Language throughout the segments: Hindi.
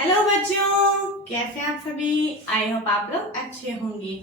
हेलो बच्चों, कैसे हैं आप सभी। आई होप आप लोग अच्छे होंगे।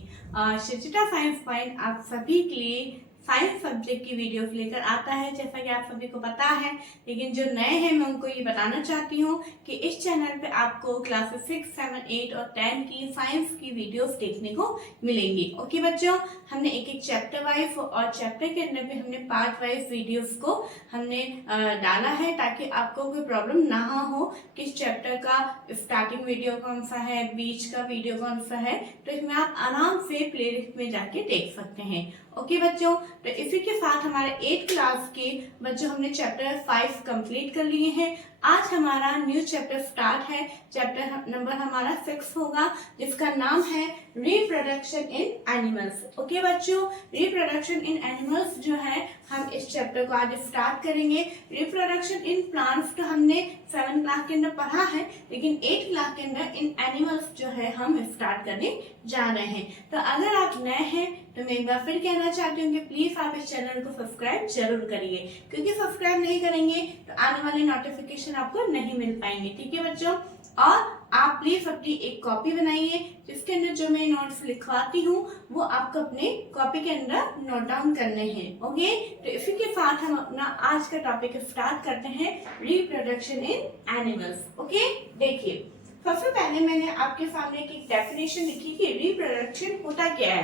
शिक्षिता साइंस पॉइंट आप सभी के लिए साइंस सब्जेक्ट की वीडियोस लेकर आता है, जैसा कि आप सभी को पता है। लेकिन जो नए हैं मैं उनको ये बताना चाहती हूँ कि इस चैनल पे आपको क्लासेस 6, 7, 8 और 10 की साइंस की वीडियोस देखने को मिलेंगी। ओके बच्चों, हमने एक एक चैप्टर वाइज और चैप्टर के अंदर भी हमने पार्ट वाइज वीडियोस को हमने डाला है, ताकि आपको कोई प्रॉब्लम ना हो किस चैप्टर का स्टार्टिंग वीडियो कौन सा है, बीच का वीडियो कौन सा है। तो इसमें आप आराम से प्लेलिस्ट में जाके देख सकते हैं। ओके बच्चों, तो इसी के साथ हमारे 8th क्लास के बच्चों हमने चैप्टर 5 कंप्लीट कर लिए हैं। आज हमारा न्यू चैप्टर स्टार्ट है। चैप्टर नंबर हमारा 6 होगा, जिसका नाम है रिप्रोडक्शन इन एनिमल्स। ओके बच्चों, रिप्रोडक्शन इन एनिमल्स जो है हम इस चैप्टर को आज स्टार्ट करेंगे। रिप्रोडक्शन इन प्लांट्स तो हमने 7 क्लास के अंदर पढ़ा है, लेकिन 8 क्लास के अंदर इन एनिमल्स जो है हम स्टार्ट करने जा रहे हैं। तो अगर आप नए हैं तो मैं एक बार फिर कहना चाहती हूँ कि प्लीज आप इस चैनल को सब्सक्राइब जरूर करिए, क्योंकि सब्सक्राइब नहीं करेंगे तो आने वाले नोटिफिकेशन आपको नहीं मिल पाएंगे। ठीक है बच्चों, और आप प्लीज अपनी एक कॉपी बनाइए, जिसके अंदर जो मैं नोट्स लिखवाती हूँ वो आपको अपने कॉपी के अंदर नोट डाउन करने हैं। ओके, तो इसी के साथ हम अपना आज का टॉपिक स्टार्ट करते हैं, रिप्रोडक्शन इन एनिमल्स। ओके, देखिए सबसे पहले मैंने आपके सामने एक डेफिनेशन लिखी कि रिप्रोडक्शन होता क्या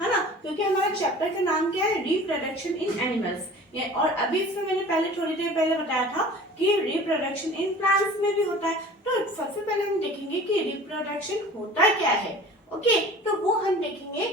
है ना, क्योंकि हमारा चैप्टर का नाम क्या है, रिप्रोडक्शन इन एनिमल्स। और अभी इसमें मैंने थोड़ी देर पहले बताया था कि रिप्रोडक्शन इन प्लांट्स में भी होता है। तो सबसे पहले हम देखेंगे कि रिप्रोडक्शन होता क्या है। ओके, तो वो हम देखेंगे,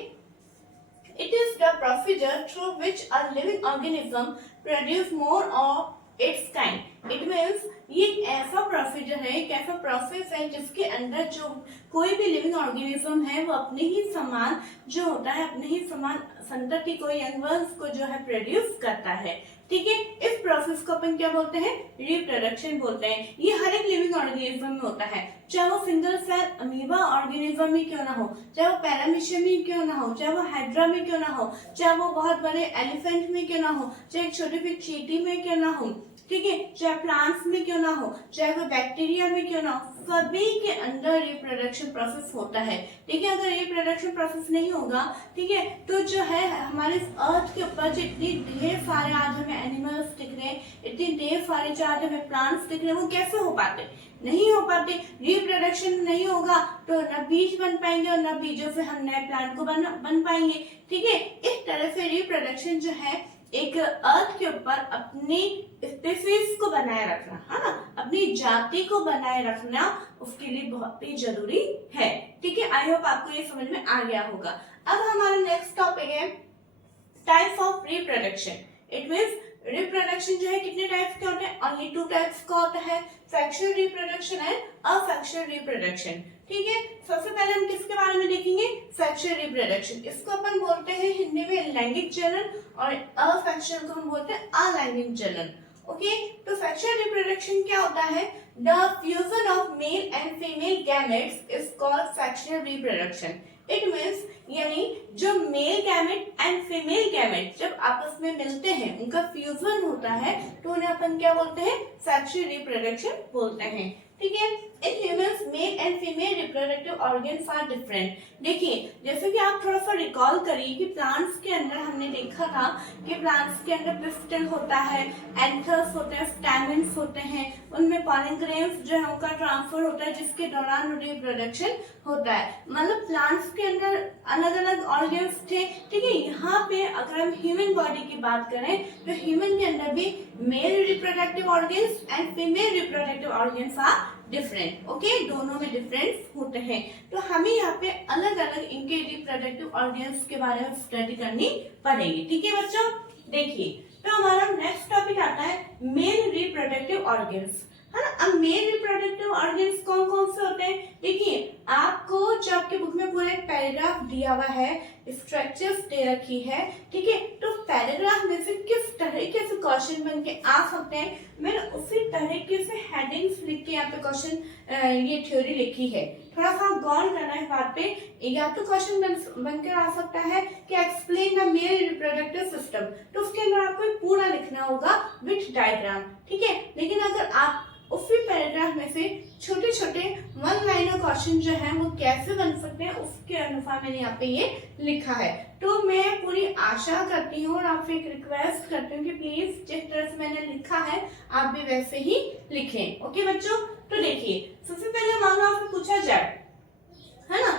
it is the procedure through which a living organism produce more of its kind. It means ये एक ऐसा प्रोसीजर है, एक ऐसा प्रोसेस है जिसके अंदर जो कोई भी लिविंग ऑर्गेनिज्म है वो अपने ही समान जो होता है, अपने ही समान संतति को, यंग वंस को जो है प्रोड्यूस करता है। ठीक है, इस प्रोसेस को अपन क्या बोलते हैं, रिप्रोडक्शन बोलते हैं। ये हर एक लिविंग ऑर्गेनिज्म में होता है, चाहे वो सिंगल सेल अमीबा ऑर्गेनिज्म ही क्यों ना हो, चाहे वो पैरामीशियम ही क्यों ना हो, चाहे वो हाइड्रा में क्यों ना हो, चाहे वो बहुत बड़े एलिफेंट में क्यों ना हो, चाहे एक छोटी सी चींटी में क्यों ना हो, ठीक है, चाहे प्लांट्स में क्यों ना हो, चाहे वो बैक्टीरिया में क्यों ना हो, सभी के अंदर रिप्रोडक्शन प्रोसेस होता है। ठीक है, अगर रिप्रोडक्शन प्रोसेस नहीं होगा, ठीक है, तो जो है हमारे अर्थ के ऊपर जो इतनी ढेर सारे आज हमें एनिमल्स दिख रहे हैं, इतनी ढेर सारे जो आज हमें प्लांट्स दिख रहे हैं, वो कैसे हो पाते, नहीं हो पाते। रिप्रोडक्शन नहीं होगा तो न बीज बन पाएंगे और न बीजों से हम नए प्लांट को बन पाएंगे। ठीक है, इस तरह से रिप्रोडक्शन जो है एक अर्थ के ऊपर अपनी स्पीसीज को बनाए रखना, है ना, अपनी जाति को बनाए रखना उसके लिए बहुत ही जरूरी है। ठीक है, आई होप आपको ये समझ में आ गया होगा। अब हमारा नेक्स्ट टॉपिक है types of reproduction. It means reproduction जो है कितने टाइप्स के होते हैं, ओनली 2 टाइप्स का होता है, sexual reproduction and asexual reproduction. ठीक है, सबसे पहले हम किसके बारे में देखेंगे, सेक्सुअल रिप्रोडक्शन। इसको अपन बोलते हैं हिंदी में लैंगिक जनन और असेक्सुअल को हम बोलते हैं अलैंगिक जनन। ओके, तो सेक्सुअल रिप्रोडक्शन क्या होता है, the fusion of male and female gametes is called sexual reproduction. It means यानी जो male gamete and female gamete जब आपस में मिलते हैं, उनका फ्यूजन होता है, तो उन्हें अपन क्या बोलते हैं, सेक्सुअल रिप्रोडक्शन बोलते हैं। ठीक है, in humans male and female reproductive organs are different. देखिए, जैसे कि आप थोड़ा सा रिकॉल करिए कि प्लांट्स के अंदर हमने देखा था कि प्लांट्स के अंदर पिस्टल होता है, एंथर्स होते हैं, स्टैमेंस होते हैं, उनमें पॉलन ग्रेन्स जो है उनका ट्रांसफर होता है, जिसके दौरान रिप्रोडक्शन होता है। मतलब प्लांट्स के अंदर अलग अलग ऑर्गन्स थे। ठीक है, यहाँ पे अगर हम ह्यूमन बॉडी की बात करें तो ह्यूमन के अंदर भी male reproductive organs and female reproductive organs are different. Okay, दोनों में डिफरेंस होते हैं। तो हमें यहाँ पे अलग अलग इनके रिप्रोडक्टिव ऑर्गन्स के बारे में स्टडी करनी पड़ेगी। ठीक है बच्चों, देखिए तो हमारा नेक्स्ट टॉपिक आता है मेल रिप्रोडक्टिव ऑर्गन्स, है ना। अब मेल रिप्रोडक्टिव ऑर्गन्स कौन कौन से होते हैं, देखिए आपको जो आपके बुक में पूरा एक पैराग्राफ दिया हुआ है, स्ट्रक्चर्स दे रखी है। ठीक है, तो पैराग्राफ में से किस तरीके से क्वेश्चन बन के आ सकते हैं, मैंने उसी तरीके से हेडिंग्स लिख के यहाँ पे क्वेश्चन ये थ्योरी लिखी है। थोड़ा सा गौर करना है बात पे। या तो क्वेश्चन बनकर आ सकता है कि explain the male reproductive system, तो उसके अंदर आपको पूरा लिखना होगा विथ डायग्राम। ठीक है, लेकिन अगर आप उसी पैराग्राफ में से छोटे छोटे 1 क्वेश्चन जो है वो कैसे बन सकते हैं उसके अनुसार मैंने यहाँ पे ये लिखा है। तो मैं पूरी आशा करती हूँ और आपसे एक रिक्वेस्ट करती हूँ कि प्लीज जिस तरह से मैंने लिखा है आप भी वैसे ही लिखें। ओके बच्चों, तो देखिए सबसे पहले मान लो आपसे पूछा जाए है ना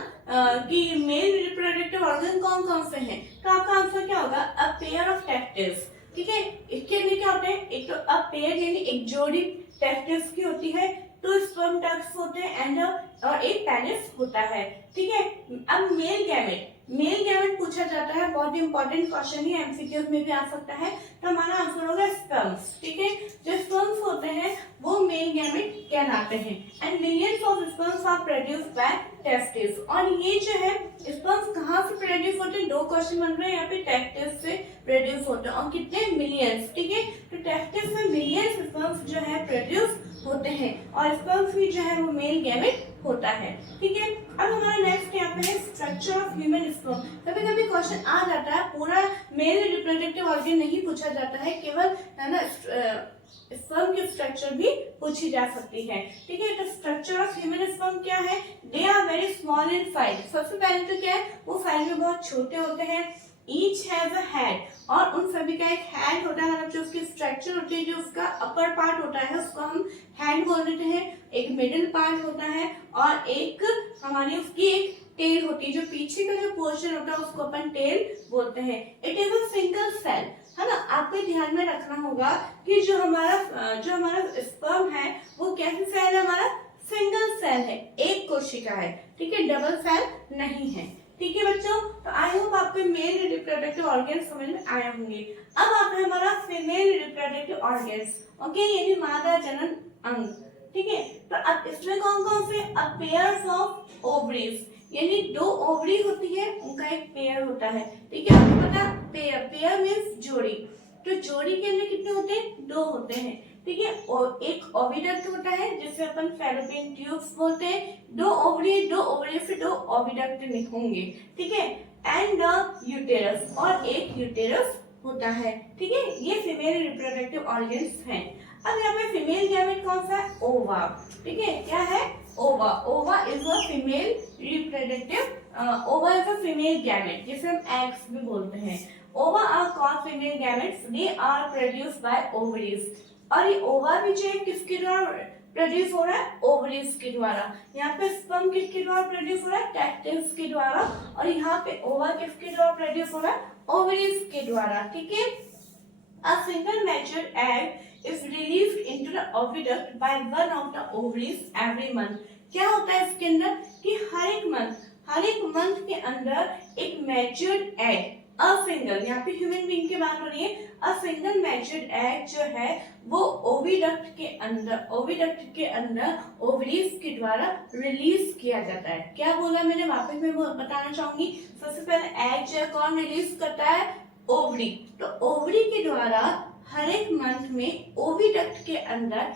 कि मेल रिप्रोडक्टिव ऑर्गन कौन कौन से हैं, तो आपका आंसर क्या होगा? A pair of testis. ठीक है, इसके अंदर क्या होते हैं? एक तो अ पेयर यानी एक जोड़ी टेस्टिस की होती है, तो स्पर्म डक्ट्स होते हैं एंड और एक पेनिस होता है। ठीक है, अब मेल गैमेट पूछा जाता है, बहुत ही इंपॉर्टेंट क्वेश्चन ही एमसीक्यू में भी आ सकता है। तो हमारा आंसर होगा स्पर्म्स। ठीक है, जो स्पर्म्स होते हैं वो मेल गैमेट कहलाते हैं and millions of sperms are produced by testis. और ये जो है स्पर्म्स कहाँ से प्रोड्यूस होते हैं? दो क्वेश्चन बन रहे हैं यहाँ पे, टेस्टिस से प्रोड्यूस होते हैं और कितने? मिलियंस। ठीक है, तो टेस्टिस में मिलियंस स्पर्म्स जो है प्रोड्यूस होते हैं और स्पर्म्स भी जो है वो मेल गैमेट होता है। ठीक है, अब हमारा नेक्स्ट यहाँ पे है स्ट्रक्चर ऑफ ह्यूमन स्पर्म। कभी कभी क्वेश्चन आ जाता है, पूरा मेल रिप्रोडक्टिव ऑर्गन नहीं पूछा जाता है, केवल है ना स्पर्म की स्ट्रक्चर भी पूछी जा सकती है। ठीक है, तो स्ट्रक्चर ऑफ ह्यूमन स्पर्म क्या है? They are very small in size. सबसे पहले तो क्या है, वो साइज में बहुत छोटे होते हैं। ईच हैज अ हेड, और उन सभी का एक हेड होता है, मतलब जो उसकी स्ट्रक्चर होती है, जो उसका अपर पार्ट होता है उसको हम हेड बोल देते हैं। एक मिडिल पार्ट होता है और एक हमारी उसकी एक टेल होती है, जो पीछे का जो पोर्शन होता है उसको अपन टेल बोलते हैं। It is a single cell, है ना। आपको ध्यान में रखना होगा कि जो हमारा स्पर्म है वो कैसे सेल है? हमारा सिंगल सेल है, एक कोशिका है। ठीक है, डबल सेल नहीं है। ठीक है बच्चों, तो आई होप आपको मेल रिप्रोडक्टिव ऑर्गन्स समझ में आए होंगे। अब आता है हमारा फीमेल रिप्रोडक्टिव ऑर्गन्स। ओके, यानी मादा जनन अंग। ठीक है, तो अब इसमें कौन कौन से? अ पेयर्स ऑफ ओवरीज, यानी दो ओवरी होती है, उनका एक पेयर होता है। ठीक है, आपको पता पेयर मीन्स जोड़ी, तो जोड़ी के अंदर कितने होते हैं? दो होते हैं। ठीक है, और एक ओविडक्ट होता है जिसे अपन फैलोपियन ट्यूब्स बोलते हैं। दो ओवरी से दो ओविडक्ट होंगे। ठीक है, एंड यूटेरस, और एक यूटेरस होता है। ठीक है, ये फीमेल रिप्रोडक्टिव ऑर्गन्स हैं। अब यहाँ पे फीमेल गैमेट कौन सा है? ओवा। ठीक है, क्या है? Ova. Ova is a female reproductive ova is a female gamete, जिसे हम एग्स भी बोलते हैं। Ova are called female gametes, they are produced by ovaries. और ये ओवा भी जो है किसके द्वारा प्रोड्यूस हो रहा है? ओवरीज के द्वारा। यहाँ पे स्पर्म किसके द्वारा प्रोड्यूस हो रहा है? टेस्टिस के द्वारा। और यहाँ पे ओवा किसके द्वारा प्रोड्यूस हो रहा है? ओवरीज के द्वारा। ठीक है, a single matured egg is released into the oviduct by one of the ovaries every month. क्या होता है इसके अंदर कि हर एक मंथ के अंदर एक मैच्योर्ड एग, अ सिंगल, यहाँ पे ह्यूमन बीइंग की बात हो रही है, अ सिंगल मैच्योर्ड एग जो है वो ओविडक्ट के अंदर ओवरीज के द्वारा रिलीज किया जाता है। क्या बोला मैंने? वापस मैं बताना चाहूंगी। सबसे पहले एग जो है कौन रिलीज करता है? ओवरी। तो ओवरी के द्वारा हर एक मंथ में ओविडक्ट के अंदर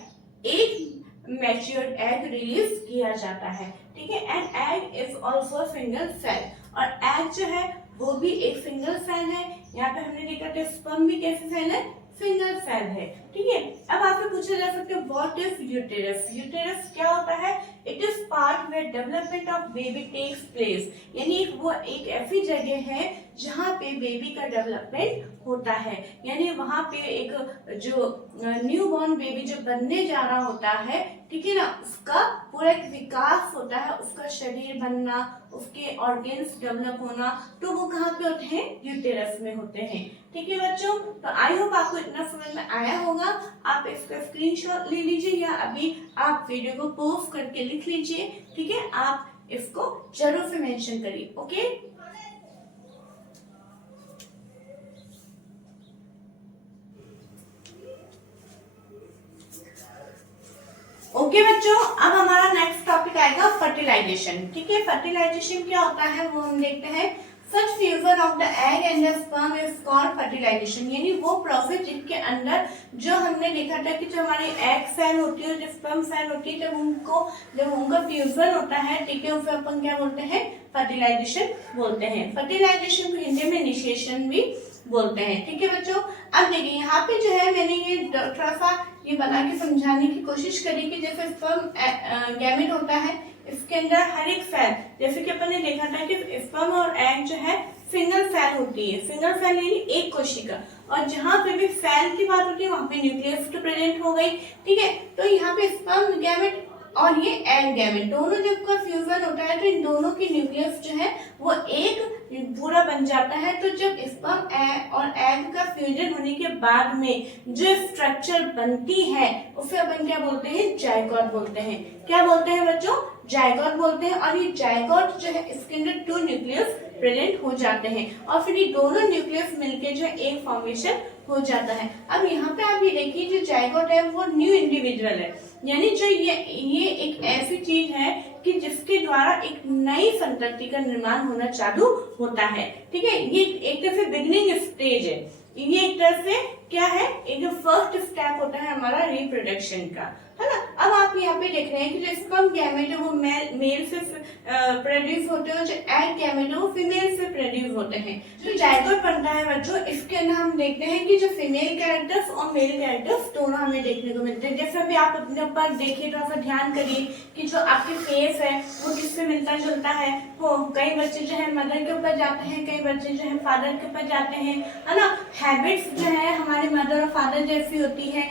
एक मैच्योर्ड एग रिलीज किया जाता है। ठीक है, and egg is also single cell, और एग जो है वो भी एक सिंगल सेल है। यहाँ पे हमने देखा था स्पर्म भी कैसे सेल है? सिंगल सेल है। ठीक है, अब आपसे पूछा जा सकता है व्हाट इज यूटेरस? यूटेरस क्या होता है? It is part where development of baby takes place, यानी वो एक ऐसी जगह है जहाँ पे बेबी का डेवलपमेंट होता है, यानी वहां पे एक जो न्यू बॉर्न बेबी जो बनने जा रहा होता है, ठीक है ना, उसका पूरा एक विकास होता है, उसका शरीर बनना, उसके ऑर्गन्स डेवलप होना, तो वो कहाँ पे होते हैं? यूटेरस में होते हैं। ठीक है बच्चों, तो आई होप आपको इतना समझ में आया होगा। आप इसका स्क्रीनशॉट ले लीजिए या अभी आप वीडियो को पॉज करके लिख लीजिए। ठीक है, आप इसको जरूर से मेंशन करिए। ओके, ओके बच्चों, अब हमारा नेक्स्ट टॉपिक आएगा फर्टिलाइजेशन। ठीक है, फर्टिलाइजेशन क्या होता है वो हम देखते हैं। Such fusion of the egg and the sperm is called fertilisation, यानी वो प्रोसेस जिसके अंदर जो हमने देखा था कि जो हमारी एग सेल होती है, जो स्पर्म सेल होती है, जब उनका फ्यूजन होता है, ठीक है, उसे अपन क्या बोलते हैं? फर्टिलाइजेशन बोलते हैं। फर्टिलाइजेशन को हिंदी में इनिशिएशन भी बोलते हैं। ठीक है बच्चों, अब देखिए यहाँ पे जो है मैंने ये थोड़ा सा ये बना के समझाने की कोशिश करी कि जैसे स्पर्म गैमेट होता है, इसके अंदर हर एक सेल, जैसे कि अपन ने देखा था कि स्पर्म और एग जो है सिंगल सेल होती है, सिंगल सेल यानी एक कोशिका, और जहां पे भी सेल की बात होती है वहां पे न्यूक्लियस तो प्रेजेंट हो गई, ठीक है। तो यहाँ पे स्पर्म गैमेट और ये एग गैमेट दोनों जब का फ्यूजन होता है तो इन दोनों की न्यूक्लियस जो है वो एक पूरा बन जाता है। तो जब स्पर्म और एग का फ्यूजन होने के बाद में जो स्ट्रक्चर बनती है उसे अपन क्या बोलते हैं, जायगोट बोलते हैं। क्या बोलते हैं बच्चों, जायगोट बोलते हैं। और ये जायगोट जो है इसके अंदर 2 न्यूक्लियस प्रेजेंट हो जाते हैं और फिर ये दोनों न्यूक्लियस मिलके जो है एक फॉर्मेशन हो जाता है। अब यहाँ पे आप ये देखिए जो जायगोट है वो न्यू इंडिविजुअल है, यानी जो ये एक ऐसी चीज है कि जिसके द्वारा एक नई संतति का निर्माण होना चालू होता है, ठीक है। ये एक तरह से बिगिनिंग स्टेज है, ये एक तरह से क्या है, एक जो फर्स्ट स्टेप होता है हमारा रिप्रोडक्शन का, है ना। अब आप यहाँ पे देख रहे हैं कि जो स्पर्म गैमेट है वो मेल से प्रोड्यूस होते हैं, जो एग गैमेट है वो फीमेल से प्रोड्यूस होते हैं। जो जायगोट बनता है बच्चों, इसके अंदर हम देखते हैं कि जो फीमेल कैरेक्टर्स और मेल कैरेक्टर्स दोनों हमें देखने को मिलते हैं। जैसे अभी आप अपने ऊपर देखिए, थोड़ा सा ध्यान करिए कि जो आपके फेस है वो किससे मिलता जुलता है। कई बच्चे जो है मदर के ऊपर जाते हैं, कई बच्चे जो है फादर के ऊपर जाते हैं, है ना। हैबिट्स जो है हमारे मदर और फादर जैसी होती है।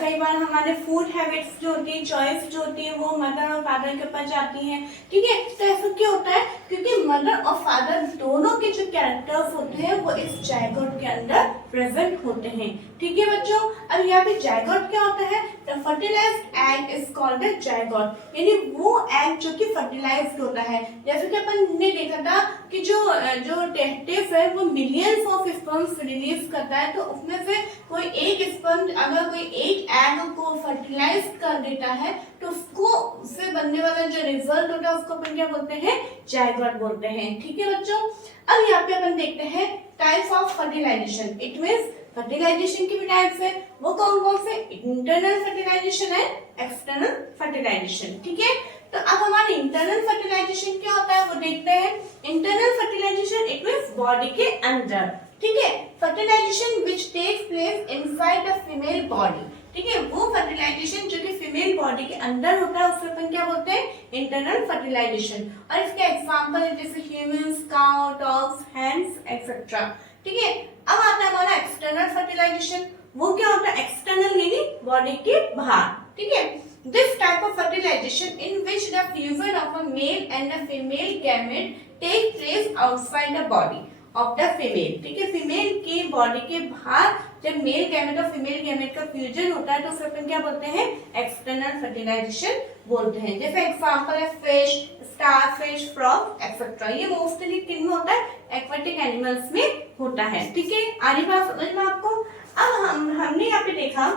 कई बार हमारे फूड हैबिट्स जो होती है, चॉइस जो होती है वो मदर और फादर के ऊपर जाती है, ठीक है। तो ऐसा क्यों होता है, क्योंकि मदर और फादर दोनों के जो कैरेक्टर्स होते हैं वो इस जायगोट के अंदर प्रेजेंट होते हैं, ठीक है बच्चों। अब यहाँ पे जायगोट क्या होता है, the fertilised egg is called the zygote, यानी वो एग जो कि फर्टिलाइज्ड होता है। जैसे कि अपन ने देखा था कि जो टेस्टिस है वो मिलियंस ऑफ स्पर्म्स रिलीज करता है, तो उसमें से कोई एक स्पर्म अगर कोई एक एग को फर्टिलाइज कर देता है तो उससे बनने वाला जो रिजल्ट होता है उसको अपन क्या बोलते हैं, जायगोट बोलते हैं, ठीक है बच्चों। अब यहाँ पे अपन देखते हैं types of fertilisation. It means fertilisation की भी टाइप्स है, वो कौन कौन से, इंटरनल फर्टिलाइजेशन है, एक्सटर्नल फर्टिलाइजेशन, ठीक है। तो अब हमारे इंटरनल फर्टिलाइजेशन क्या होता है वो देखते हैं। Internal fertilisation it means body के अंदर, ठीक है। Fertilisation which takes place inside the female body, ठीक है। वो फर्टिलाइजेशन जो कि फीमेल बॉडी के अंदर होता है उसे अपन क्या बोलते हैं, इंटरनल फर्टिलाइजेशन। और इसके एग्जांपल है जैसे humans, cow, dogs, hands etcetera, ठीक है। अब आता है हमारा एक्सटर्नल फर्टिलाइजेशन। वो क्या होता है, एक्सटर्नल यानी बॉडी के बाहर, ठीक है। This type of fertilization in which the fusion of a male and a female gamete take place outside the body of the female, ठीक है। फीमेल की बॉडी के बाहर जब मेल गैमेट और फीमेल गैमेट का फ्यूजन होता है तो उसे अपन क्या बोलते हैं, एक्सटर्नल फर्टिलाइजेशन बोलते हैं। जैसे एग्जांपल है फिश, स्टारफिश, फ्रॉग एक्सेट्रा। ये मोस्टली किन में होता है, एक्वाटिक एनिमल्स में होता है, ठीक है। आरी बात समझ में आपको। अब हमने यहाँ पे देखा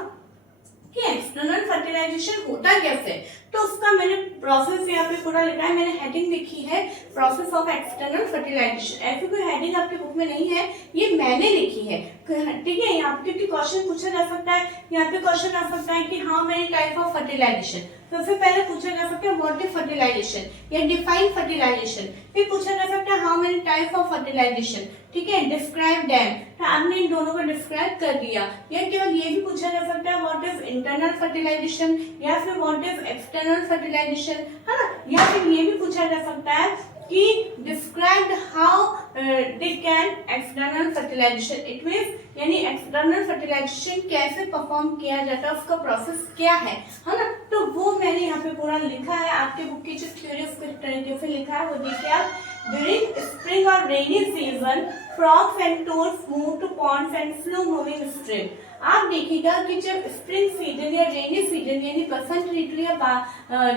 कि एक्सटर्नल फर्टिलाइजेशन होता कैसे, तो उसका मैंने प्रोसेस यहाँ पे पूरा लिखा है, मैंने हेडिंग लिखी है प्रोसेस ऑफ एक्सटर्नल फर्टिलाइजेशन। ऐसी कोई हेडिंग आपके बुक में नहीं है, ये मैंने लिखी है, ठीक है। यहाँ पे क्योंकि क्वेश्चन पूछा जा सकता है, यहाँ पे क्वेश्चन आ सकता है कि how many type of fertilisation. सबसे पहले पूछा जा सकता है व्हाट इज फर्टिलाइजेशन या डिफाइन फर्टिलाइजेशन। फिर पूछा जा सकता है how many type of fertilisation, ठीक है, डिस्क्राइब देम। आपने इन दोनों को डिस्क्राइब कर दिया। या केवल ये भी पूछा जा सकता है व्हाट इज इंटरनल फर्टिलाइजेशन या फिर व्हाट इज एक्सटर्नल फर्टिलाइजेशन, है ना। या फिर ये भी पूछा जा सकता है कि describe how they can external fertilisation. It means यानी एक्सटर्नल फर्टिलाइजेशन कैसे परफॉर्म किया जाता है, उसका प्रोसेस क्या है ना। तो वो मैंने यहाँ पे पूरा लिखा है। आपके बुक की जो थ्योरी उसको इस तरीके से लिखा है, वो देखिए आप। During spring or rainy season, frogs and toads move to ponds and slow-moving stream. आप देखिएगा कि जब स्प्रिंग सीजन या रेनी सीजन यानी बसंत ऋतु या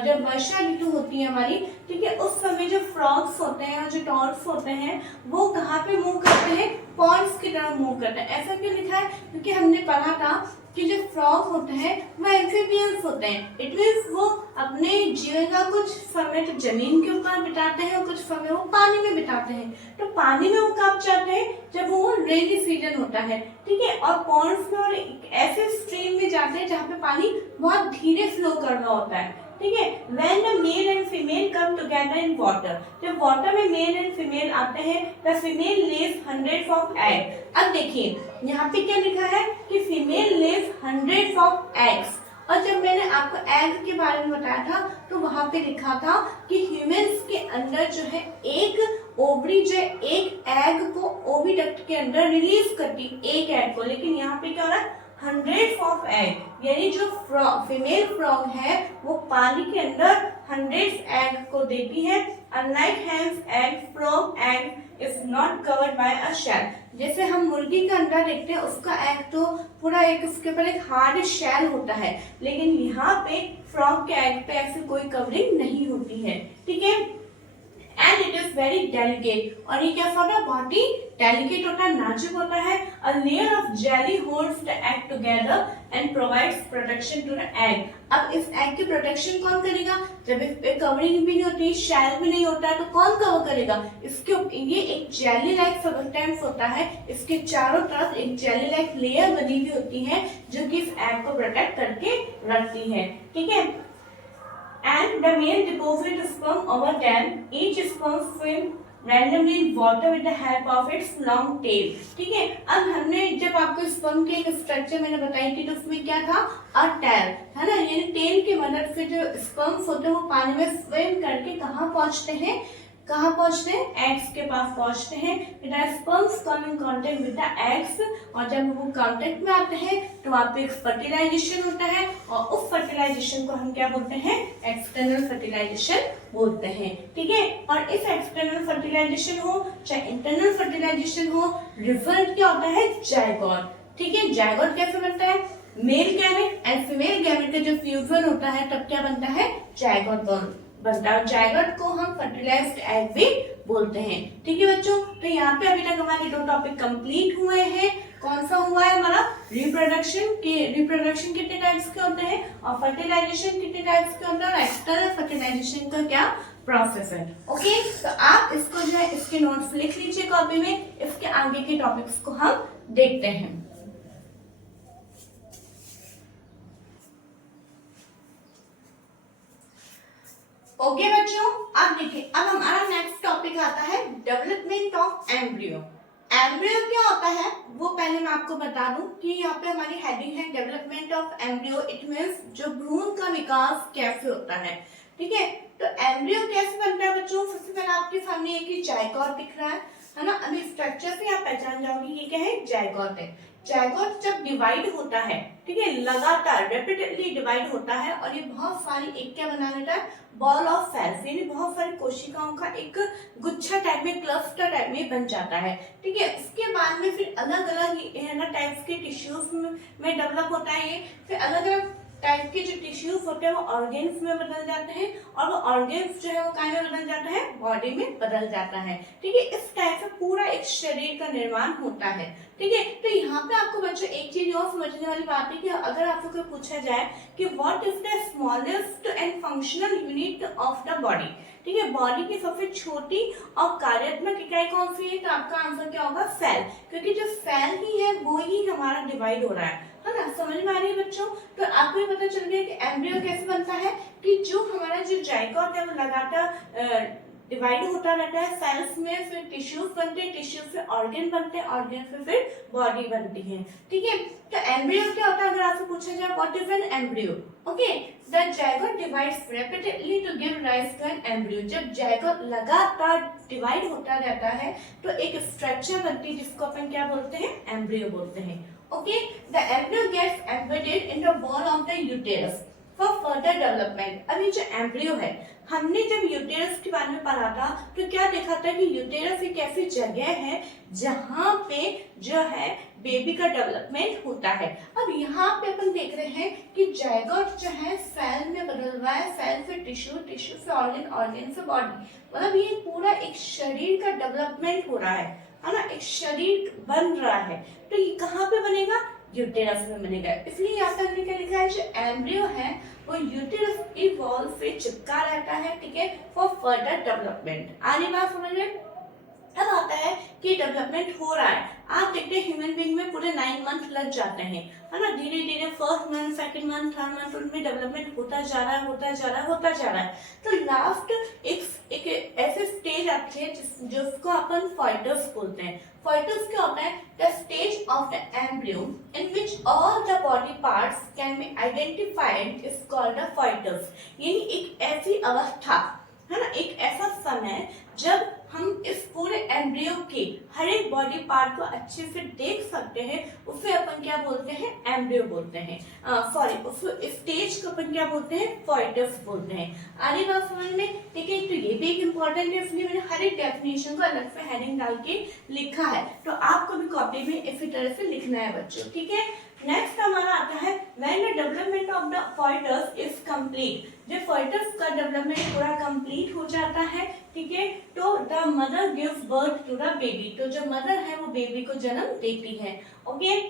जब वर्षा ऋतु होती है हमारी, ठीक है, उस समय जो फ्रॉग्स होते हैं और जो टॉड्स होते हैं वो कहाँ पे मूव करते हैं, पॉन्ड्स की तरफ मूव करते हैं। ऐसा क्यों लिखा है, क्योंकि हमने पढ़ा था कि जो फ्रॉग होते हैं वो एम्फीबियंस होते हैं। इट मींस वो अपने जीवन का कुछ समय तो जमीन के ऊपर बिताते हैं और कुछ समय वो पानी में बिताते हैं। तो पानी में वो कब जाते हैं, जब वो रेनी सीजन होता है, ठीक है। और पॉन्ड्स में और ऐसे स्ट्रीम में जाते हैं जहाँ पे पानी बहुत धीरे फ्लो कर रहा होता है, ठीक है। When the male and female come together in water, जब वाटर में मेल एंड फीमेल आते हैं, the female lays hundreds of eggs। अब देखिए यहाँ पे क्या लिखा है कि female lays hundreds of eggs और जब मैंने आपको एग के बारे में बताया था तो वहां पे लिखा था कि ह्यूमंस के अंदर जो है एक ओवरी जो है एक एग को ओविडक्ट के अंदर रिलीज करती एक एग को, लेकिन यहाँ पे क्या हो रहा है हंड्रेड्स ऑफ एग, यानी जो फीमेल फ्रॉग है वो पानी के अंदर हंड्रेड्स एग को देती है। Unlike hen's egg, frog egg is not covered by a shell. जैसे हम मुर्गी का अंडा देखते हैं उसका एग तो पूरा एक उसके ऊपर एक हार्ड शेल होता है, लेकिन यहाँ पे फ्रॉग के एग पे ऐसी कोई कवरिंग नहीं होती है, ठीक है। And it is very delicate, और ये क्या होता है बहुत ही डेलिकेट होता है, नाजुक होता है। A layer of jelly holds the egg together and provides protection to the egg. अब इस एग की प्रोटेक्शन कौन करेगा, जब इस पे कवरिंग भी नहीं होती, शेल भी नहीं होता है, तो कौन कवर करेगा इसके, ये एक जेली लाइक सब्सटेंस होता है, इसके चारों तरफ एक जेली लाइक लेयर बनी हुई होती है जो कि इस एग को प्रोटेक्ट करके रखती है, ठीक है। And the male deposits sperm over them. Each sperm swim randomly in water with the help of its long tail. ठीक है, अब हमने जब आपको स्पर्म के एक स्ट्रक्चर मैंने बताई थी तो उसमें क्या था, अ टेल है ना, यानी टेल की मदद से जो स्पर्म्स होते हैं वो पानी में स्विम करके कहाँ पहुंचते हैं, एग्स के पास पहुंचते हैं। Sperms come in contact with the eggs, और जब वो कांटेक्ट में आते हैं तो वहाँ पे फर्टिलाइजेशन होता है, और उस फर्टिलाइजेशन को हम क्या बोलते हैं, एक्सटर्नल फर्टिलाइजेशन बोलते हैं, ठीक है। और इस एक्सटर्नल फर्टिलाइजेशन हो चाहे इंटरनल फर्टिलाइजेशन हो, रिजल्ट क्या होता है, जायगोट, ठीक है। जायगोट कैसे बनता है, male gamete and female gamete का जो फ्यूजन होता है तब क्या बनता है, जायगोट बनता है। जायगोट को हम फर्टिलाइज्ड एग भी बोलते हैं, ठीक है बच्चों। तो यहाँ पे अभी तक हमारे 2 टॉपिक कंप्लीट हुए हैं। कौन सा हुआ है हमारा, रिप्रोडक्शन कितने टाइप्स के होते हैं, और फर्टिलाइजेशन कितने टाइप्स के होते हैं, और एक्सटर्नल फर्टिलाइजेशन का क्या प्रोसेस है, ओके। तो आप इसको जो है इसके नोट्स लिख लीजिए कॉपी में, इसके आगे के टॉपिक्स को हम देखते हैं। ओके बच्चों, अब देखिए, अब हमारा नेक्स्ट टॉपिक आता है डेवलपमेंट ऑफ एम्ब्रियो। एम्ब्रियो क्या होता है वो पहले मैं आपको बता दूं कि यहाँ पे हमारी हेडिंग है development of embryo. It means जो भ्रूण का विकास कैसे होता है, ठीक है। तो एम्ब्रियो कैसे बनता है बच्चों, सबसे पहले आपके सामने एक ही जायगोट दिख रहा है ना। अभी स्ट्रक्चर से आप पहचान जाओगे ये क्या है, जायगोट है। जायगोट जब डिवाइड होता है, ठीक है, लगातार रेपिडेटली डिवाइड होता है, और ये बहुत सारी एक क्या बना लेता है, बॉल ऑफ सेल्स, यानी बहुत सारी कोशिकाओं का एक गुच्छा टाइप में, क्लस्टर टाइप में बन जाता है, ठीक है। उसके बाद में फिर अलग अलग टाइप्स के टिश्यूज में डेवलप होता है ये, फिर अलग अलग टाइप के जो टिश्यूज होते हैं वो ऑर्गेन्स में बदल जाते हैं, और वो ऑर्गेन्स जो है वो कहाँ में बदल जाता है, बॉडी में बदल जाता है, ठीक है। इस टाइप से पूरा एक शरीर का निर्माण होता है, ठीक है। तो यहाँ पे आपको बच्चों एक चीज और समझने वाली बात है कि अगर आपको कोई पूछा जाए कि what is the smallest and functional unit of the body, ठीक है, बॉडी की सबसे छोटी और कार्यात्मक इकाई कौन सी है, तो आपका आंसर क्या होगा, सेल, क्योंकि जो सेल ही है वो ही हमारा डिवाइड हो रहा है ना। समझ में आ रही है बच्चों। तो आपको ये पता चल गया कि एम्ब्रियो कैसे बनता है, कि जो हमारा जो जायगोट है वो लगातार डिवाइड होता रहता है सेल्स में, फिर टिश्यूज बनते हैं, टिश्यूज से ऑर्गन बनते हैं, ऑर्गन से फिर बॉडी बनती है, ठीक है। तो एम्ब्रियो क्या होता है, अगर आपसे पूछा जाए what is an embryo, okay, the zygote divides rapidly to give rise to an embryo. जब जायगोट लगातार डिवाइड होता रहता है तो एक स्ट्रक्चर बनती है जिसको अपन क्या बोलते हैं, एम्ब्रियो बोलते हैं, okay. The embryo gets embedded in the wall of the uterus for further development. अभी जो एम्ब्रियो है, हमने जब यूटेरस के बारे में पढ़ा था तो क्या देखा था कि यूटेरस एक ऐसी जगह है जहां पे जो है बेबी का डेवलपमेंट होता है। अब यहाँ पे अपन देख रहे हैं कि जायगोट जो है सेल में बदल रहा है, सेल से टिश्यू, टिश्यू से ऑर्गन, ऑर्गन से बॉडी, मतलब ये पूरा एक शरीर का डेवलपमेंट हो रहा है ना, एक शरीर बन रहा है। तो ये कहाँ पे बनेगा, यूटेरस में बनेगा। इसलिए यहाँ पे हमने क्या लिखा है, जो एम्ब्रियो है वो यूटेरस की वॉल से चिपका रहता है, ठीक है, फॉर फर्दर डेवलपमेंट। आगे बात समझ में अब आता है कि डेवलपमेंट हो रहा है। आप देखते हैं ह्यूमन बीइंग में पूरे 9 मंथ लग जाते हैं, है ना, धीरे धीरे first month, second month, third month उनमें डेवलपमेंट होता जा रहा है। तो लास्ट एक ऐसे स्टेज आती है जिसको अपन फॉइटस बोलते हैं। फॉइटस क्या होता है? The stage of the embryo in which all the body parts can be identified is called the foetus. यानी एक ऐसी अवस्था है ना, एक ऐसा समय जब हम इस पूरे एम्ब्रियो के हर एक बॉडी पार्ट को अच्छे से देख सकते हैं, उसे अपन क्या बोलते हैं? एम्ब्रियो बोलते हैं। सॉरी, उस स्टेज को अपन क्या बोलते हैं? फॉइटस बोलते हैं। आगे बात समझ में? ठीक है, तो ये भी एक इम्पोर्टेंट है, इसलिए मैंने हर एक डेफिनेशन को अलग से हेडिंग डाल के लिखा है, तो आपको भी कॉपी में इसी तरह से लिखना है बच्चों। ठीक है, नेक्स्ट हमारा आता है when the development of the foetus is complete. जब फॉइटस का डेवलपमेंट पूरा कंप्लीट हो जाता है, ठीक है, तो the mother gives birth to the baby. तो जो मदर है वो बेबी को जन्म देती है। ओके,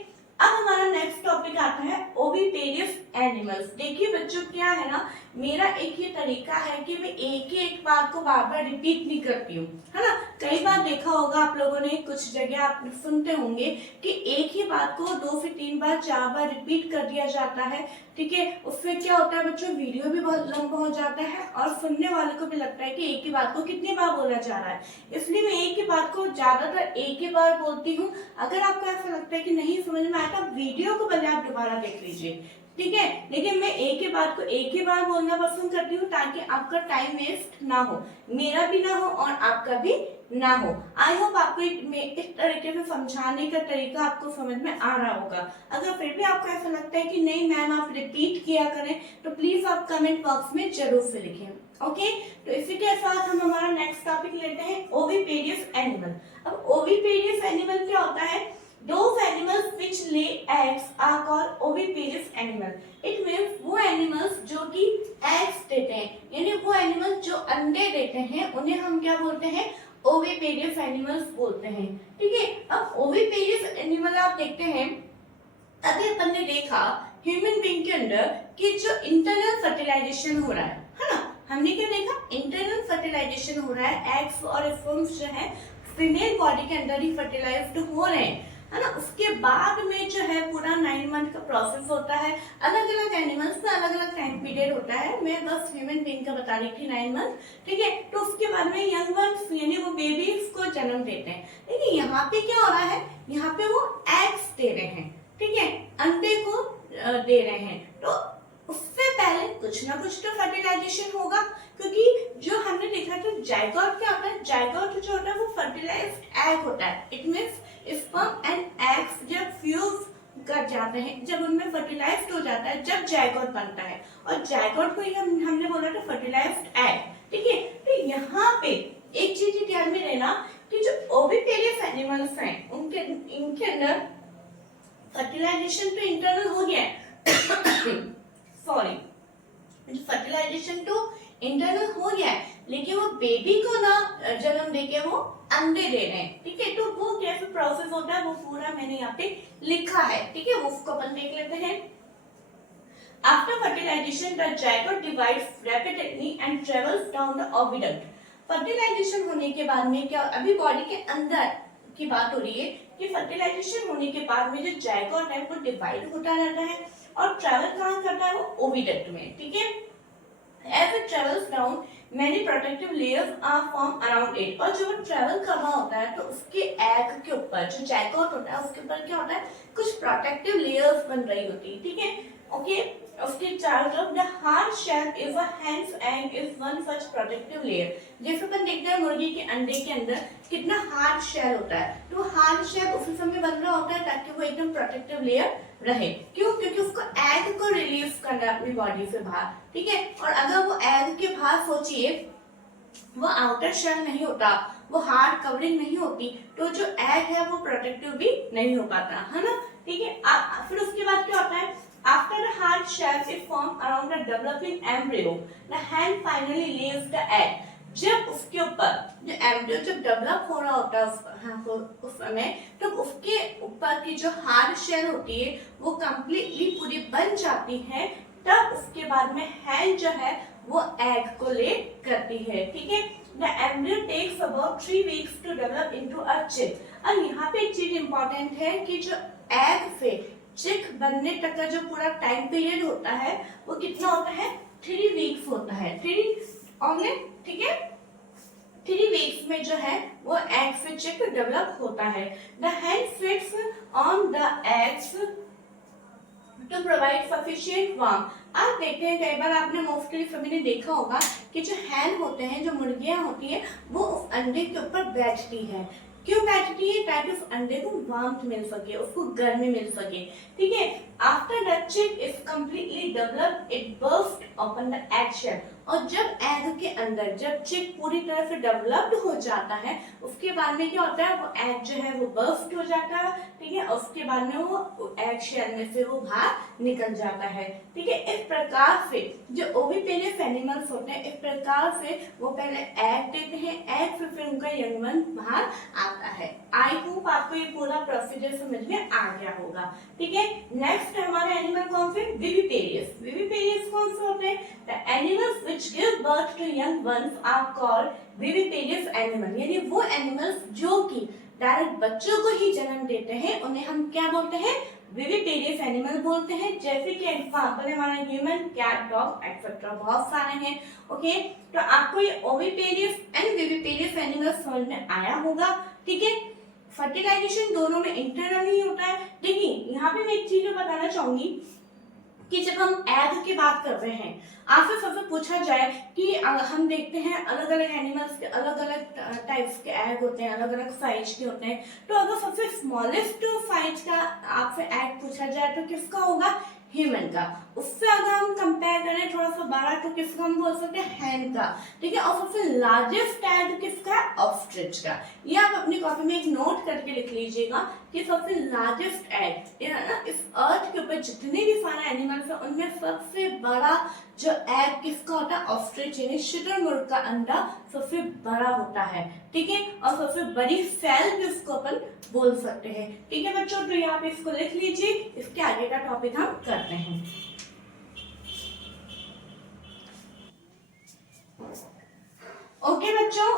अब हमारा नेक्स्ट टॉपिक आता है ओविपेरियस एनिमल्स। देखिए बच्चों, क्या है ना, मेरा एक ये तरीका है कि मैं एक ही एक बात को बार बार रिपीट नहीं करती हूँ, है ना। कई बार देखा होगा आप लोगों ने, कुछ जगह आप सुनते होंगे कि एक ही बात को 2 से 3 बार 4 बार रिपीट कर दिया जाता है। ठीक है, उससे क्या होता है बच्चों, वीडियो भी बहुत लंबा हो जाता है और सुनने वाले को भी लगता है कि एक ही बात को कितनी बार बोला जा रहा है। इसलिए मैं एक ही बात को ज्यादातर एक ही बार बोलती हूँ। अगर आपको ऐसा लगता है कि नहीं समझ में आया, वीडियो को पहले आप दोबारा देख लीजिए। ठीक है, लेकिन मैं एक ही बात को एक ही बार बोलना पसंद करती हूँ ताकि आपका टाइम वेस्ट ना हो, मेरा भी ना हो और आपका भी ना हो। आई होप आपको इस तरीके से समझाने का तरीका आपको समझ में आ रहा होगा। अगर फिर भी आपको ऐसा लगता है कि नहीं मैम आप रिपीट किया करें, तो प्लीज आप कमेंट बॉक्स में जरूर से लिखें। ओके, तो इसी के साथ हम हमारा नेक्स्ट टॉपिक लेते हैं ओविपेरियस एनिमल। अब ओविपेरियस एनिमल क्या होता है? Those animals which lay eggs are called oviparous animal. It means वो animals जो कि eggs देते हैं, यानी वो animals जो अंडे देते हैं, उन्हें हम क्या बोलते हैं? ओविपेरियस एनिमल्स बोलते हैं। ठीक है, अब ओविपेरियस एनिमल आप देखते हैं, अभी अपन ने देखा ह्यूमन बीइंग के अंदर कि जो इंटरनल फर्टिलाइजेशन हो रहा है ना, हमने क्या देखा? इंटरनल फर्टिलाइजेशन हो रहा है, एग्स और स्पर्म्स जो है फीमेल बॉडी के अंदर ही फर्टिलाइज्ड हो रहे हैं, है ना। उसके बाद में जो है पूरा 9 मंथ का प्रोसेस होता है। अलग अलग एनिमल्स का अलग अलग टाइम पीरियड होता है, मैं बस ह्यूमन बीइंग का बता रही थी 9 मंथ। ठीक है, तो उसके बाद में यंग वंस यानी वो बेबीज को जन्म देते हैं। लेकिन यहाँ पे क्या हो रहा है? यहाँ पे वो एग्स दे रहे हैं, ठीक है, अंडे को दे रहे हैं। तो उससे पहले कुछ ना कुछ तो फर्टिलाइजेशन होगा, क्योंकि जो हमने देखा था जाइगोट क्या होता है? जाइगोट जो होता है वो फर्टिलाइज्ड एग होता है। It means sperm and eggs जब फ्यूज कर जाते हैं, जब उनमें फर्टिलाइज्ड हो जाता है, जब जाइगोट बनता है, और जाइगोट को ही हमने बोला था फर्टिलाइज्ड एग। ठीक है, तो यहाँ पे एक चीज ध्यान में रहना कि जो ओविपेरियस एनिमल्स हैं इनके अंदर फर्टिलाइजेशन तो इंटरनल हो गया है सॉरी, फर्टिलाइजेशन तो इंटरनल हो गया है, लेकिन वो बेबी को ना जन्म देके वो अंडे दे रहे हैं। ठीक है, तो वो कैसे प्रोसेस होता है वो पूरा मैंने यहाँ पे लिखा है। ठीक है, वो उसको अपन देख लेते हैं। After fertilisation the zygote divides rapidly and travels down the oviduct. Fertilisation होने के बाद में क्या, अभी बॉडी के अंदर की बात हो रही है कि फर्टिलाइजेशन होने के बाद में जो जाइगोट है वो डिवाइड होता रहता है और ट्रेवल कहाँ करता है? वो ओविडक्ट में। ठीक है, as it travels down many protective layers are formed around it। और जब वो ट्रेवल कर रहा होता है तो उसके एग के ऊपर जो जाइगोट होता है उसके ऊपर क्या होता है? कुछ प्रोटेक्टिव लेयर्स बन रही होती है। ठीक है, ओके, उसके चारों तरफ the hard shell is a hen's egg is one such protective layer. जैसे अपन देखते हैं मुर्गी के अंडे के अंदर कितना हार्ड शेल होता है, तो हार्ड शेल उसी समय बन रहा होता है ताकि वो एकदम प्रोटेक्टिव लेयर रहे। क्यों? क्योंकि उसको एग को रिलीज करना है अपनी बॉडी से बाहर। ठीक है, और अगर वो एग के बाहर सोचिए वो आउटर शेल नहीं होता, वो हार्ड कवरिंग नहीं होती, तो जो एग है वो प्रोटेक्टिव भी नहीं हो पाता, है ना। ठीक है, फिर उसके बाद क्या होता है? After the hard shell is formed around the developing embryo, the hen finally lays the egg। जब उसके ऊपर जो एम्ब्रियो जब डेवलप हो रहा होता है उस समय, तो उसके ऊपर की जो हार्ड शेल होती है वो कंप्लीटली पूरी बन जाती है, तब उसके बाद में हैन जो है वो एग को ले करती है। ठीक है, the embryo takes about 3 weeks to develop into a chick। अब यहाँ पे एक चीज इंपॉर्टेंट है कि जो एग से चिक बनने तक का जो पूरा टाइम पीरियड होता है वो कितना होता है? 3 weeks होता है। 3 ओके, ठीक है, 3 वीक्स में जो है वो एग से चिक डेवलप होता है। The hen feeds on the eggs to provide sufficient warmth। आप देखते हैं कई बार आपने मोस्टली सभी ने देखा होगा कि जो हैन होते हैं, जो मुर्गियां होती है, वो उस अंडे के ऊपर बैठती है। क्यों बैठती है? ताकि उस अंडे को वार्मथ मिल सके, उसको गर्मी मिल सके। ठीक है। After the chick is completely developed it burst open the egg shell. और जब एग के अंदर जब चिक पूरी तरह से डेवलप्ड हो जाता है, उसके बाद में क्या होता है, वो एग जो है वो बर्स्ट हो जाता है। ठीक है। उसके बाद में वो एग शेल में से वो बाहर निकल जाता है। ठीक है। इस प्रकार से जो ओविपेरियस एनिमल्स होते हैं, इस प्रकार से वो पहले एग देते हैं, एग से फिर उनका यंग वन बाहर आता है। आई होप आपको ये पूरा प्रोसीजर समझ में आ गया होगा। ठीक है। नेक्स्ट हमारे एनिमल कौन से? विविपेरियस। विविपेरियस कौन से होते हैं? The animals which give birth to young ones are called viviparous animal. यानी वो एनिमल्स जो कि डायरेक्ट बच्चों को ही जन्म देते हैं, उन्हें हम क्या बोलते हैं? विविपेरियस एनिमल बोलते हैं। जैसे कि एग्जांपल हमारा ह्यूमन, कैट, डॉग एक्सेट्रा, बहुत सारे हैं। ओके। तो आपको ये ओविपेरियस एंड विविपेरियस एनिमल्स समझ में आया होगा। ठीक है। फर्टिलाइजेशन दोनों में इंटरनली होता है। देखिए यहाँ पे मैं एक चीज बताना चाहूंगी कि जब हम एग की बात कर रहे हैं, आपसे सबसे पूछा जाए कि हम देखते हैं अलग अलग एनिमल्स के अलग अलग टाइप्स के एग होते हैं, अलग अलग साइज के होते हैं। तो अगर सबसे स्मॉलेस्ट साइज का आपसे एग पूछा जाए तो किसका होगा? ह्यूमन का। उससे अगर हम कंपेयर करें थोड़ा सा बड़ा तो किसका हम बोल सकते हैं? हैन का। ठीक है। और सबसे लार्जेस्ट एग किसका? ऑस्ट्रिच का। ये आप अपनी कॉपी में एक नोट करके लिख लीजिएगा कि सबसे लार्जेस्ट एग ना, इस अर्थ के ऊपर जितने भी सारे एनिमल्स हैं उनमें सबसे बड़ा जो एग किसका होता है? ऑस्ट्रिच यानी शुतुरमुर्ग का अंडा सबसे बड़ा होता है। ठीक है। और सबसे बड़ी सेल भी उसको अपन बोल सकते हैं। ठीक है बच्चों, तो यहाँ पे इसको लिख लीजिए। इसके आगे का टॉपिक हम करते हैं। ओके बच्चों,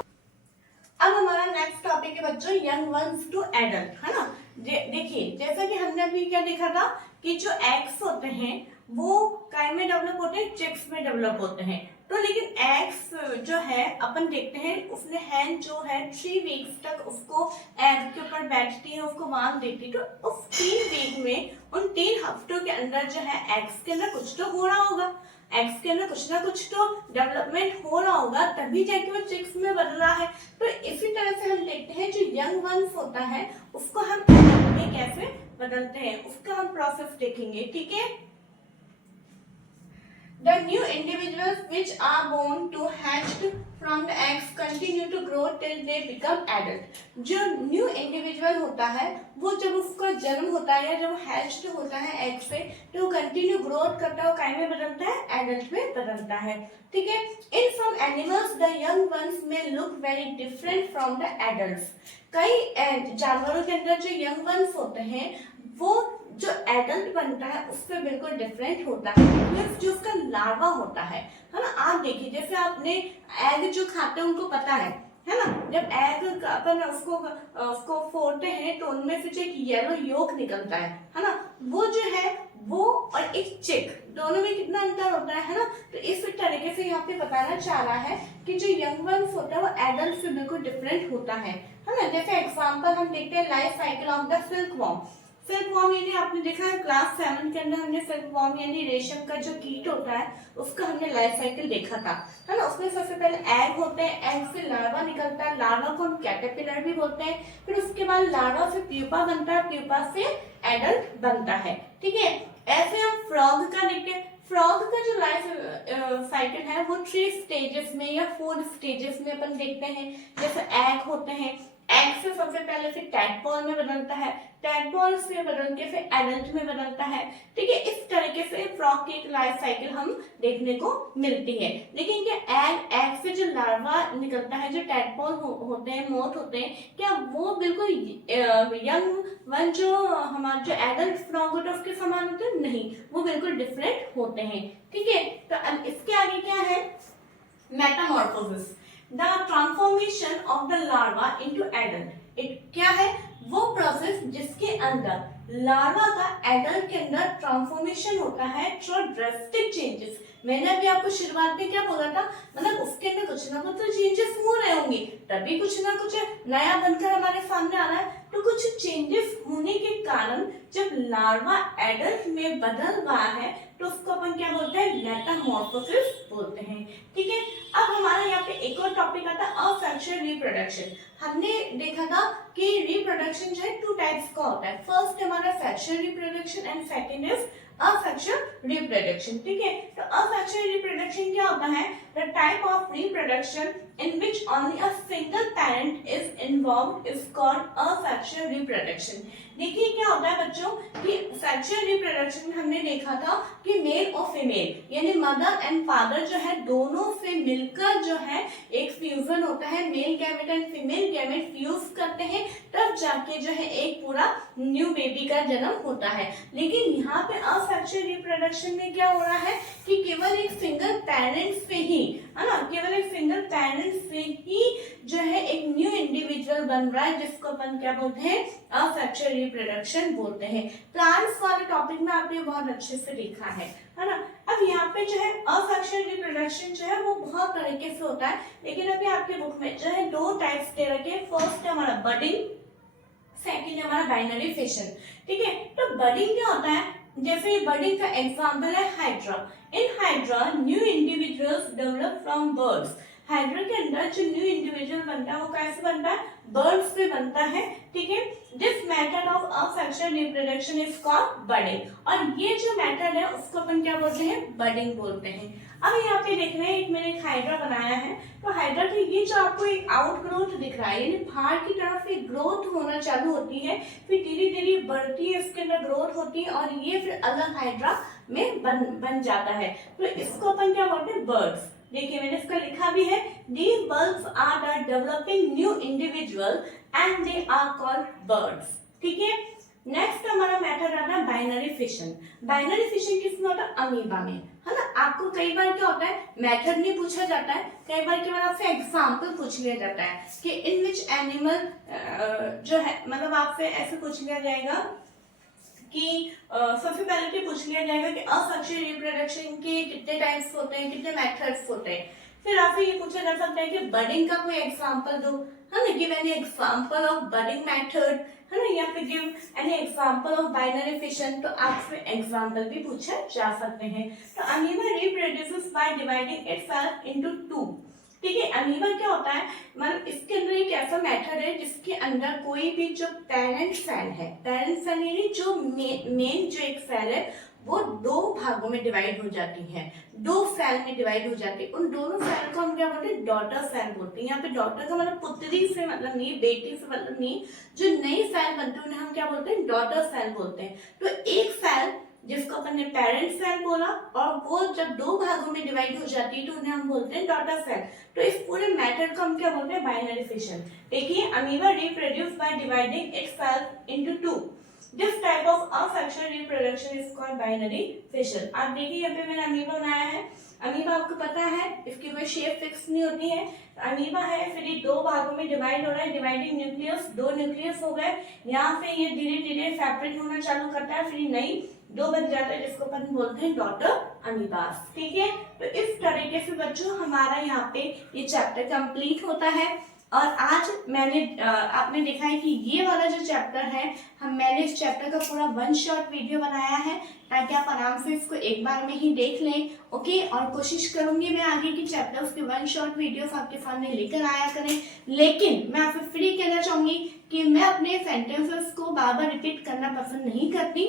अब हमारा नेक्स्ट टॉपिक है बच्चों यंग वंस टू एडल्ट, है ना। देखिए जैसा कि हमने अभी क्या देखा था कि जो एग्स होते हैं वो काय में डेवलप होते हैं? चिक्स में डेवलप होते हैं। तो लेकिन एग्स जो है अपन देखते हैं उसने हैन जो है 3 वीक्स तक उसको एग के ऊपर बैठती है, उसको वार्म देती है। तो उस 3 वीक में, उन 3 हफ्तों के अंदर जो है एग्स के अंदर कुछ तो हो रहा होगा, एग्स के अंदर कुछ ना कुछ तो डेवलपमेंट हो रहा होगा, तभी जाके वो चिक्स में बदल रहा है। तो इसी तरह से हम देखते हैं जो यंग वंस होता है उसको हम एडल्ट में कैसे बदलते हैं, उसका हम प्रोसेस देखेंगे। ठीक है। The new individuals which are born to hatched from the eggs continue to grow till they become adult। जो न्यू इंडिविजुअल होता है वो जब उसका जन्म होता है या जब हैच्ड होता है एग से, तो वो कंटिन्यू ग्रोथ करता है, काय में बदलता है? एडल्ट में बदलता है। ठीक है। In some animals the young ones में look very different from the adults. कई जानवरों के अंदर जो यंग वंस होते हैं वो जो एडल्ट बनता है उससे बिल्कुल डिफरेंट होता है। जो उसका लार्वा होता है ना। आप देखिए जैसे आपने एग जो खाते हैं उनको पता है ना, जब एग अपन उसको फोड़ते हैं तो उनमें से जो एक येलो योक निकलता है ना, वो जो है वो और एक चिक दोनों में कितना अंतर होता है ना। तो इस तरीके से यहाँ पे बताना चाह रहा है कि जो यंग वंस होता है वो एडल्ट से बिल्कुल डिफरेंट होता है ना। जैसे एग्जांपल हम देखते हैं life cycle of the silk worm. Silk worm यानी आपने देखा है क्लास 7 के अंदर हमने सिल्क वॉर्म यानी रेशम का जो कीट होता है उसका हमने लाइफ साइकिल देखा था, है ना। उसमें सबसे पहले एग होते हैं, एग से लार्वा निकलता है, लार्वा को हम कैटरपिलर भी बोलते हैं। फिर उसके बाद लार्वा से प्यूपा बनता है, प्यूपा से एडल्ट बनता है। ठीक है। ऐसे हम फ्रॉग का देखते हैं। फ्रॉग का जो लाइफ साइकिल है वो 3 स्टेजेस में या 4 स्टेजेस में अपन देखते हैं। जैसे एग होते हैं, एग से सबसे पहले फिर टैडपोल में बदलता है, टैडपोल से बदल के फिर एडल्ट में बदलता है। ठीक है। इस तरीके से फ्रॉग की एक लाइफ साइकिल हम देखने को मिलती है। लेकिन क्या एग से जो लार्वा निकलता है, जो टैडपोल होते हैं, मोथ होते हैं, क्या वो बिल्कुल यंग वन जो हमारा जो एडल्ट फ्रॉग होता है उसके समान होते हैं? नहीं, वो बिल्कुल डिफरेंट होते हैं। ठीक है। तो अब इसके आगे क्या है? Metamorphosis, the transformation of the larva into adult. क्या है? वो प्रोसेस जिसके अंदर लार्वा का एडल्ट के अंदर ट्रांसफॉर्मेशन होता है थ्रू ड्रास्टिक चेंजेस। मैंने अभी आपको शुरुआत में क्या बोला था, मतलब उसके अंदर कुछ ना कुछ तो चेंजेस हो रहे होंगे। होंगे तभी कुछ ना कुछ नया बनकर हमारे सामने आ रहा है। तो कुछ चेंजेस होने के कारण जब लार्वा एडल्ट में बदल रहा है तो उसको अपन क्या बोलते हैं, मेटामॉर्फोसिस बोलते हैं। ठीक है, अब हमारा यहाँ पे एक और टॉपिक आता है असेक्सुअल रिप्रोडक्शन। हमने देखा था कि रिप्रोडक्शन जो है 2 टाइप्स का होता है। फर्स्ट हमारा sexual reproduction and second is asexual reproduction. ठीक है, तो असेक्सुअल रिप्रोडक्शन क्या होता है, the type of reproduction in which only a single parent is involved is called asexual reproduction। देखिए क्या होता है बच्चों कि सेक्सुअल रिप्रोडक्शन में हमने देखा था कि मेल और फीमेल यानी मदर एंड फादर जो है दोनों से मिलकर जो है एक फ्यूजन होता है, male gamete and female gamete fuse करते हैं, तब जाके जो है एक पूरा न्यू बेबी का जन्म होता है। लेकिन यहाँ पे असेक्सुअल रिप्रोडक्शन में क्या हो रहा है कि केवल एक सिंगल पेरेंट से ही, है ना, केवल एक सिंगल पेरेंट से ही जो है एक न्यू इंडिविजुअल बन रहा है, जिसको अपन क्या बोलते हैं, असेक्सुअल रिप्रोडक्शन बोलते हैं। प्लांट्स वाले टॉपिक में आपने बहुत अच्छे से देखा है ना। अब यहाँ पे जो है असेक्सुअल रिप्रोडक्शन जो है वो बहुत तरीके से होता है, लेकिन अभी आपके बुक में जो है 2 टाइप्स दे रखे हैं। फर्स्ट है हमारा बडिंग, सेकंड है हमारा बाइनरी फिशन। ठीक है, तो बडिंग क्या होता है, जैसे बडिंग का एग्जांपल है hydra. In hydra new individuals develop from birds. Hydra के अंदर जो न्यू इंडिविजुअल बनता है वो कैसे बनता है, बर्ड्स से बनता है। ठीक है, this method of asexual reproduction is called budding. और ये जो मेथड है उसको अपन क्या बोलते हैं, बडिंग बोलते हैं। अब यहाँ पे देख रहे हैं एक मैंने एक हाइड्रा बनाया है, तो हाइड्रा की ये जो आपको एक आउटग्रोथ दिख रहा है यानी बाहर की तरफ से ग्रोथ होना चालू होती है, फिर धीरे धीरे बढ़ती है, इसके अंदर ग्रोथ होती है और ये फिर अलग हाइड्रा में बन जाता है। तो इसको अपन क्या बोलते हैं, बर्ड्स। देखिए मैंने इसका लिखा भी है, these bulbs are the developing new individual and they are called birds। ठीक है, नेक्स्ट हमारा मेथड आता है बाइनरी फिशन। बाइनरी फिशन किसमें होता है, अमीबा में, है ना। आपको कई बार क्या होता है, मेथड नहीं पूछा जाता है, कई बार क्या आपसे एग्जाम्पल पूछ लिया जाता है कि इन विच एनिमल जो है, मतलब आपसे ऐसे पूछ लिया जाएगा कि सबसे पहले तो पूछ लिया जाएगा कि असेक्सुअल रिप्रोडक्शन के कितने टाइप्स होते हैं, कितने मेथड्स होते हैं। फिर आपसे ये पूछा जा सकता है कि बडिंग का कोई एग्जांपल दो, है ना, give any example of budding method, है ना, या फिर give any example of binary fission. तो आपसे एग्जांपल भी पूछे जा सकते हैं। तो amoeba reproduces by dividing itself into 2। ठीक है, अमीबा क्या होता है, मतलब इसके अंदर एक ऐसा मेथड है जिसके अंदर कोई भी जो पेरेंट सेल है, पेरेंट सेल यानी जो मेन जो एक सेल है वो 2 भागों में डिवाइड हो जाती है, 2 सेल में डिवाइड हो जाती है। उन दोनों सेल को हम क्या बोलते हैं, डॉटर सेल बोलते हैं। यहाँ पे डॉटर का मतलब पुत्री से मतलब नहीं, बेटी से मतलब नहीं, जो नई सेल बनती है उन्हें हम क्या बोलते हैं, डॉटर सेल बोलते हैं। तो एक सेल जिसको अपन ने पेरेंट सेल बोला और वो जब 2 भागों में डिवाइड हो जाती है तो उन्हें हम बोलते हैं डॉटर सेल। तो इस पूरे मेथड को हम क्या बोलते हैं, बाइनरी फिशन। देखिए, amoeba reproduce by dividing itself into 2। This type of asexual reproduction is called binary fission. आप देखिए यहाँ पे मैंने अमीबा बनाया है। अमीबा आपको पता है इसकी कोई शेप फिक्स नहीं होती है। अमीबा है, फिर ये 2 भागों में डिवाइड हो रहा है, डिवाइडिंग न्यूक्लियस, 2 न्यूक्लियस हो गए, यहाँ से ये धीरे धीरे सेपरेट होना चालू करता है, फिर नई 2 बन जाता है जिसको अपन बोलते हैं डॉटर अमीबास। ठीक है, तो इस तरीके से बच्चों हमारा यहाँ पे ये चैप्टर कंप्लीट होता है। और आज मैंने आपने देखा है कि ये वाला जो चैप्टर है, मैंने इस चैप्टर का पूरा 1 शॉर्ट वीडियो बनाया है ताकि आप आराम से इसको एक बार में ही देख लें। ओके, और कोशिश करूंगी मैं आगे की चैप्टर्स के 1 शॉर्ट वीडियोस आपके सामने लेकर आया करें। लेकिन मैं आपसे फ्री कहना चाहूंगी कि मैं अपने सेंटेंसेस को बार बार रिपीट करना पसंद नहीं करती।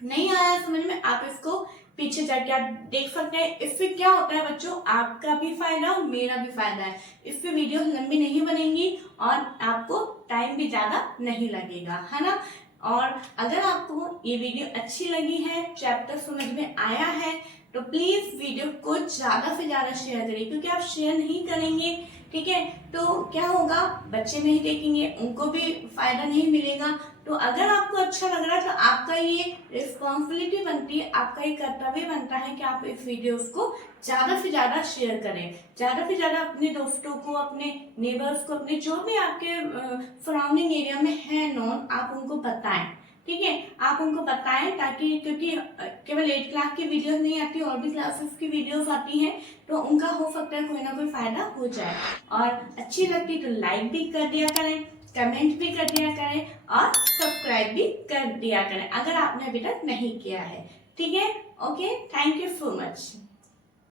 नहीं आया समझ में, आप इसको पीछे जाके आप देख सकते हैं। इससे क्या होता है बच्चों, आपका भी फायदा और मेरा भी फायदा है। इससे वीडियो लंबी नहीं बनेंगी और आपको टाइम भी ज्यादा नहीं लगेगा, है ना। और अगर आपको ये वीडियो अच्छी लगी है, चैप्टर समझ में आया है, तो प्लीज वीडियो को ज्यादा से ज्यादा शेयर करिए, क्योंकि आप शेयर नहीं करेंगे, ठीक है, तो क्या होगा, बच्चे नहीं देखेंगे, उनको भी फायदा नहीं मिलेगा। तो अगर आपको अच्छा लग रहा है तो आपका ये रिस्पॉन्सिबिलिटी बनती है, आपका ये कर्तव्य बनता है कि आप इस वीडियोस को ज्यादा से ज्यादा शेयर करें, ज्यादा से ज्यादा अपने दोस्तों को, अपने नेबर्स को, अपने जो भी आपके सराउंडिंग एरिया में है नॉन, आप उनको बताएं। ठीक है, आप उनको बताएं, ताकि क्योंकि केवल 8 क्लास की वीडियोस नहीं आती, और भी क्लासेस की वीडियोस आती हैं, तो उनका हो सकता है कोई ना कोई फायदा हो जाए। और अच्छी लगती तो लाइक भी कर दिया करें, कमेंट भी कर दिया करें, और सब्सक्राइब भी कर दिया करें अगर आपने अभी तक नहीं किया है। ठीक है, okay, thank you so much.